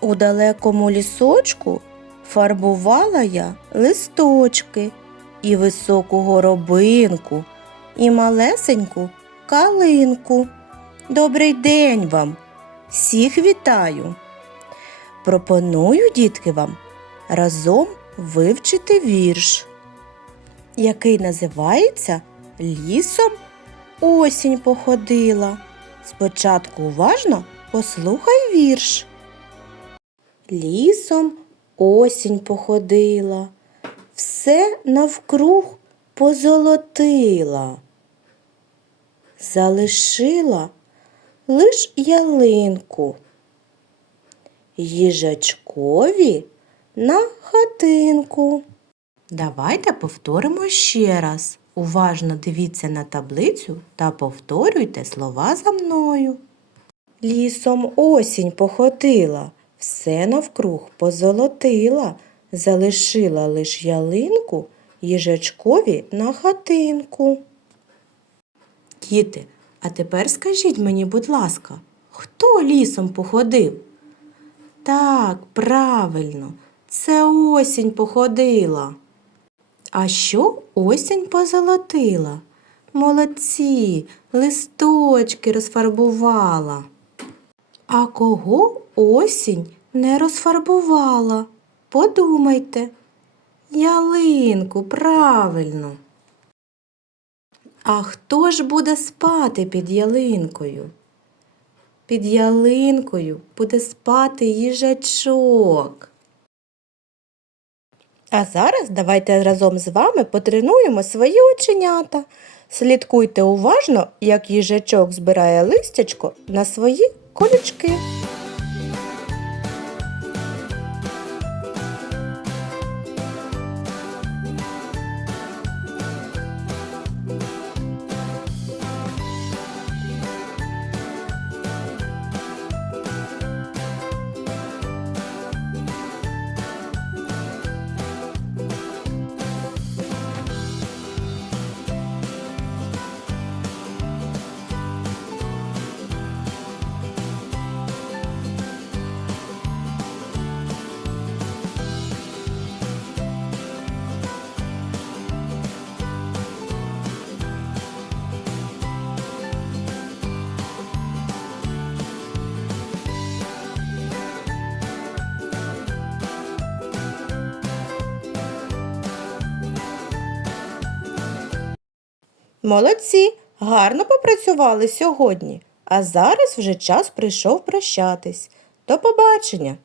У далекому лісочку фарбувала я листочки і високу горобинку, і малесеньку калинку. Добрий день вам! Всіх вітаю! Пропоную, дітки, вам разом вивчити вірш, який називається Лісом осінь походила. Спочатку уважно послухай вірш. Лісом осінь походила, все навкруг позолотила, залишила лиш ялинку, їжачкові на хатинку. Давайте повторимо ще раз. Уважно дивіться на таблицю та повторюйте слова за мною. Лісом осінь походила, все навкруг позолотила, залишила лиш ялинку їжачкові на хатинку. Діти, а тепер скажіть мені, будь ласка, хто лісом походив? Так, правильно, це осінь походила. А що осінь позолотила? Молодці, листочки розфарбувала. А кого осінь не розфарбувала? Подумайте. Ялинку, правильно. А хто ж буде спати під ялинкою? Під ялинкою буде спати їжачок. А зараз давайте разом з вами потренуємо свої оченята. Слідкуйте уважно, як їжачок збирає листячко на свої колючки. Молодці, гарно попрацювали сьогодні. А зараз вже час прийшов прощатись. До побачення!